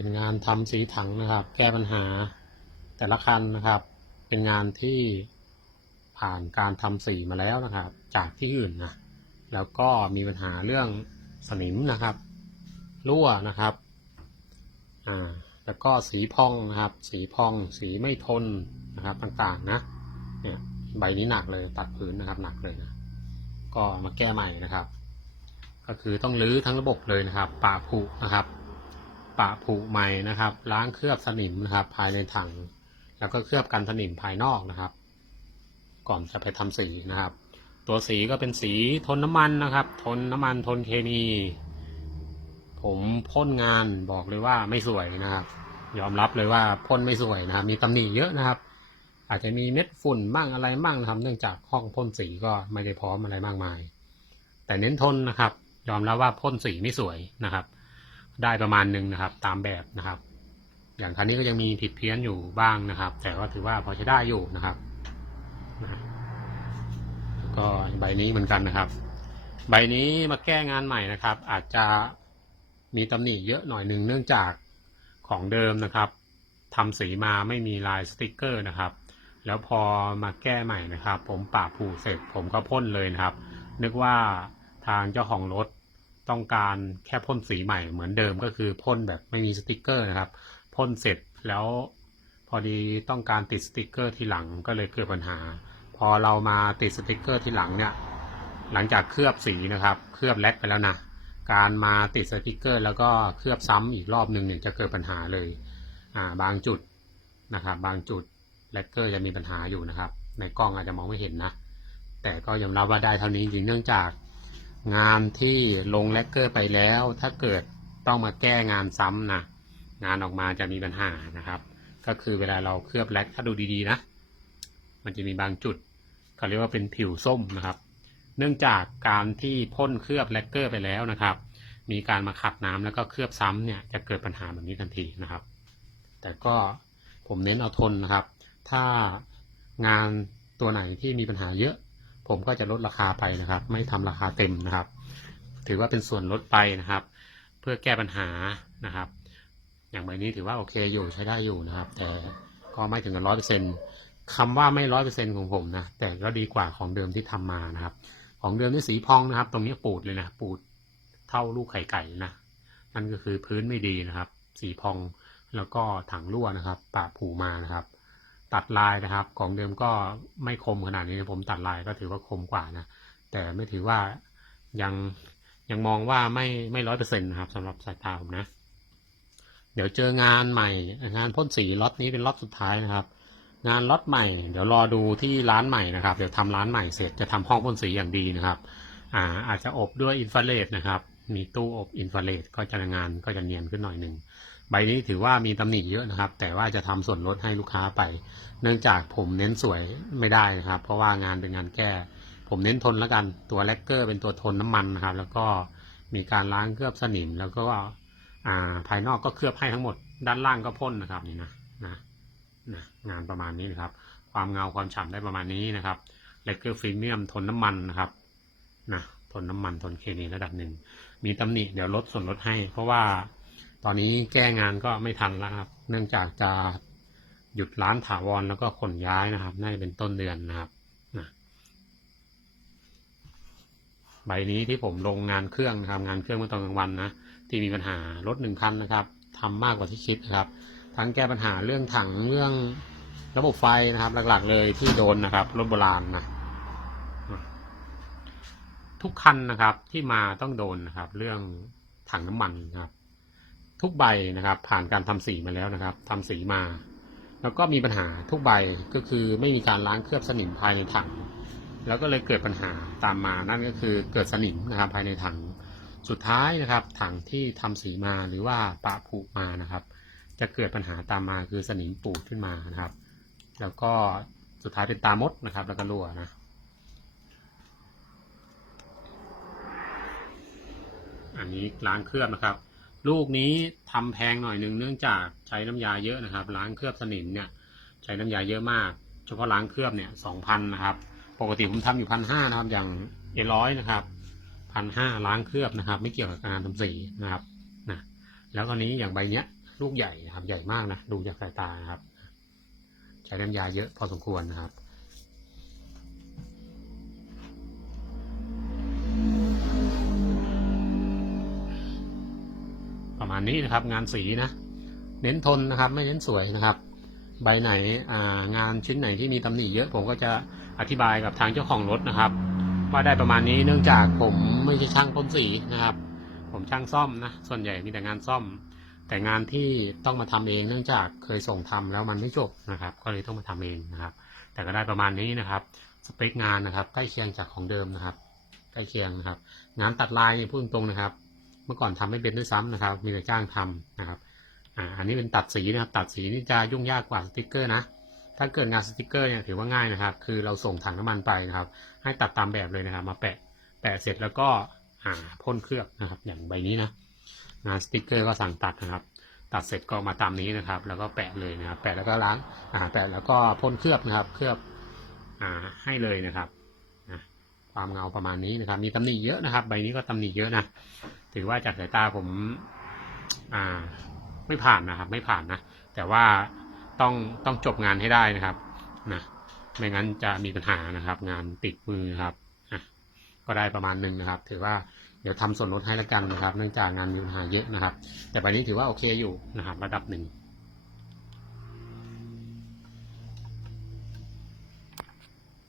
เป็นงานทำสีถังนะครับ แก้ปัญหาแต่ละคันนะครับ เป็นงานที่ผ่านการทำสีมาแล้วนะครับ จากที่อื่นนะแล้วก็มีปัญหาเรื่องสนิมนะครับ รั่วนะครับอ่าแล้วก็สีพองนะครับ สีพองสีไม่ทนนะครับต่างๆนะเนี่ยใบนี้หนักเลยตัดพื้นนะครับหนักเลยนะก็มาแก้ใหม่นะครับ ก็คือต้องรื้อทั้งระบบเลยนะครับปะผุนะครับ ปะผุใหม่นะครับ ล้างเคลือบสนิมนะครับ ภายในถัง แล้วก็เคลือบกันสนิมภายนอกนะครับ ก่อนจะไปทำสีนะครับ ตัวสีก็เป็นสีทนน้ำมันนะครับ ทนน้ำมันทนเคมีผมพ่นงานบอกเลยว่าไม่สวยนะครับ ยอมรับเลยว่าพ่นไม่สวยนะครับ มีตำหนิเยอะนะครับ อาจจะมีเม็ดฝุ่นบ้างอะไรบ้างนะครับเนื่องจากห้องพ่นสีก็ไม่ได้พร้อมอะไรมากมาย แต่เน้นทนนะครับ ยอมรับว่าพ่นสีไม่สวยนะครับ ได้ประมาณหนึ่งนะครับ ตามแบบนะครับ อย่างคันนี้ก็ยังมีผิดเพี้ยนอยู่บ้างนะครับ แต่ก็ถือว่าพอใช้ได้อยู่นะครับนะก็ใบนี้เหมือนกันนะครับ ใบนี้มาแก้งานใหม่นะครับ อาจจะมีตำหนิเยอะหน่อยหนึ่งเนื่องจากของเดิมนะครับทำสีมาไม่มีลายสติกเกอร์นะครับ แล้วพอมาแก้ใหม่นะครับ ผมปะผูเสร็จผมก็พ่นเลยนะครับ นึกว่าทางเจ้าของรถ ต้องการแค่พ่นสีใหม่เหมือนเดิมก็คือพ่นแบบไม่มีสติกเกอร์นะครับพ่นเสร็จแล้วพอดีต้องการติดสติกเกอร์ที่หลังก็เลยเกิดปัญหา พอเรามาติดสติกเกอร์ที่หลังเนี่ยหลังจากเคลือบสีนะครับ เคลือบแลกไปแล้วนะการมาติดสติกเกอร์ แล้วก็เคลือบซ้ำอีกรอบหนึ่งเนี่ยจะเกิดปัญหาเลยอ่าบางจุดนะครับ บางจุดแลกเกอร์จะมีปัญหาอยู่นะครับ ในกล้องอาจจะมองไม่เห็นนะแต่ก็ยอมรับว่าได้เท่านี้จริงเนื่องจาก งานที่ลงแลกเกอร์ไปแล้ว ถ้าเกิดต้องมาแก้งานซ้ำนะงานออกมาจะมีปัญหานะครับ ก็คือเวลาเราเคลือบแลกถ้าดูดีๆนะ มันจะมีบางจุดเขาเรียกว่าเป็นผิวส้มนะครับ เนื่องจากการที่พ่นเคลือบแลกเกอร์ไปแล้วนะครับ มีการมาขัดน้ำแล้วก็เคลือบซ้ำเนี่ยจะเกิดปัญหาแบบนี้ทันทีนะครับ แต่ก็ผมเน้นเอาทนนะครับ ถ้างานตัวไหนที่มีปัญหาเยอะ ผมก็จะลดราคาไปนะครับ ไม่ทำราคาเต็มนะครับ ถือว่าเป็นส่วนลดไปนะครับ เพื่อแก้ปัญหานะครับ อย่างใบนี้ถือว่าโอเคอยู่ใช้ได้อยู่นะครับ แต่ก็ไม่ถึงกับร้อยเปอร์เซ็นต์คำว่าไม่ร้อยเปอร์เซ็นต์ของผมนะแต่ก็ดีกว่าของเดิมที่ทำมานะครับ ของเดิมที่สีพองนะครับ ตรงนี้ปูดเลยนะปูดเท่าลูกไข่ไก่นะนั่นก็คือพื้นไม่ดีนะครับ สีพองแล้วก็ถังรั่วนะครับปะผูมานะครับ ตัดลายนะครับ ของเดิมก็ไม่คมขนาดนี้ผมตัดลายก็ถือว่าคมกว่านะ แต่ไม่ถือว่ายังยังมองว่าไม่ไม่ร้อยเปอร์เซ็นต์นะครับสำหรับสายตาผมนะ เดี๋ยวเจองานใหม่ งานพ่นสีล็อตนี้เป็นล็อตสุดท้ายนะครับ งานล็อตใหม่ เดี๋ยวรอดูที่ร้านใหม่นะครับ เดี๋ยวทำร้านใหม่เสร็จจะทำห้องพ่นสีอย่างดีนะครับอ่าอาจจะอบด้วยอินฟราเรดนะครับ มีตู้อบอินฟราเรดก็จะงานก็จะเนียนขึ้นหน่อยหนึ่ง ใบนี้ถือว่ามีตำหนิเยอะนะครับ แต่ว่าจะทำส่วนลดให้ลูกค้าไป เนื่องจากผมเน้นสวยไม่ได้นะครับ เพราะว่างานเป็นงานแก้ ผมเน้นทนแล้วกันตัวแลกเกอร์เป็นตัวทนน้ำมันนะครับ แล้วก็มีการล้างเคลือบสนิม แล้วก็าภายนอกก็เคลือบให้ทั้งหมด ด้านล่างก็พ่นนะครับนี่นะนะนะงานประมาณนี้นะครับ ความเงาความฉ่ำได้ประมาณนี้นะครับแลกเกอร์ฟรีเมียมทนน้ำมันนะครับนะทนน้ำมันทนเคมีระดับหนึ่งมีตำหนิเดี๋ยวลดส่วนลดให้ เพราะว่า ตอนนี้แก้งานก็ไม่ทันแล้วครับ เนื่องจากจะหยุดร้านถาวรแล้วก็ขนย้ายนะครับ น่าจะเป็นต้นเดือนนะครับใบนี้ที่ผมลงงานเครื่องนะครับ งานเครื่องเมื่อตอนกลางวันนะที่มีปัญหารถหนึ่งคันนะครับทำมากกว่าที่คิดนะครับ ทั้งแก้ปัญหาเรื่องถังเรื่องระบบไฟนะครับ หลักๆ เลยที่โดนนะครับรถโบราณนะทุกคันนะครับที่มาต้องโดนนะครับ เรื่องถังน้ำมันนะครับ ทุกใบนะครับ ผ่านการทำสีมาแล้วนะครับทำสีมา แล้วก็มีปัญหาทุกใบก็คือไม่มีการล้างเคลือบสนิมภายในถัง แล้วก็เลยเกิดปัญหาตามมานั่นก็คือเกิดสนิมนะครับภายในถังสุดท้ายนะครับ ถังที่ทำสีมาหรือว่าปะผุมานะครับ จะเกิดปัญหาตามมาคือสนิมปูดขึ้นมานะครับ แล้วก็สุดท้ายเป็นตามดนะครับ แล้วก็รั่วนะอันนี้ล้างเคลือบนะครับ ลูกนี้ทำแพงหน่อยหนึ่งเนื่องจากใช้น้ำยาเยอะนะครับ ล้างเคลือบสนิมเนี่ย ใช้น้ำยาเยอะมาก เฉพาะล้างเคลือบเนี่ยสองพันนะครับ ปกติผมทำอยู่พันห้านะครับ อย่างเอร้อยนะครับพันห้าล้างเคลือบนะครับ ไม่เกี่ยวกับการทำสีนะครับนะแล้วก็นี้อย่างใบเนี้ย ลูกใหญ่นะครับ ใหญ่มากนะดูจากสายตานะครับ ใช้น้ำยาเยอะพอสมควรนะครับ ประมาณนี้นะครับ งานสีนะ เน้นทนนะครับ ไม่เน้นสวยนะครับ ใบไหนงานชิ้นไหนที่มีตำหนิเยอะผมก็จะอธิบายกับทางเจ้าของรถนะครับ ว่าได้ประมาณนี้เนื่องจากผมไม่ใช่ช่างพ่นสีนะครับ ผมช่างซ่อมนะส่วนใหญ่มีแต่งานซ่อม แต่งานที่ต้องมาทำเองเนื่องจากเคยส่งทำแล้วมันไม่จบนะครับ ก็เลยต้องมาทำเองนะครับ แต่ก็ได้ประมาณนี้นะครับสเปคงานนะครับ ใกล้เคียงจากของเดิมนะครับ ใกล้เคียงนะครับ งานตัดลายพูดตรงๆนะครับ เมื่อก่อนทำไม่เป็นด้วยซ้ำนะครับ มีแต่จ้างทำนะครับอ่าอันนี้เป็นตัดสีนะครับ ตัดสีนี่จะยุ่งยากกว่าสติกเกอร์นะถ้าเกิดงานสติกเกอร์เนี่ยถือว่าง่ายนะครับ คือเราส่งถังน้ำมันไปนะครับ ให้ตัดตามแบบเลยนะครับ มาแปะแปะเสร็จแล้วก็อ่าพ่นเคลือบนะครับ อย่างใบนี้นะงานสติกเกอร์ก็สั่งตัดนะครับ ตัดเสร็จก็มาตามนี้นะครับ แล้วก็แปะเลยนะครับ แปะแล้วก็ล้างอ่าแปะแล้วก็พ่นเคลือบนะครับ เคลือบอ่าให้เลยนะครับความเงาประมาณนี้นะครับ มีตำหนิเยอะนะครับ ใบนี้ก็ตำหนิเยอะนะ ถือว่าจากสายตาผมอ่าไม่ผ่านนะครับ ไม่ผ่านนะ แต่ว่าต้องต้องจบงานให้ได้นะครับนะไม่งั้นจะมีปัญหานะครับ งานติดมือครับอะก็ได้ประมาณหนึ่งนะครับ ถือว่าเดี๋ยวทำส่วนลดให้ละกันนะครับ เนื่องจากงานมีปัญหาเยอะนะครับ แต่ปันนี้ถือว่าโอเคอยู่นะครับ ระดับหนึ่ง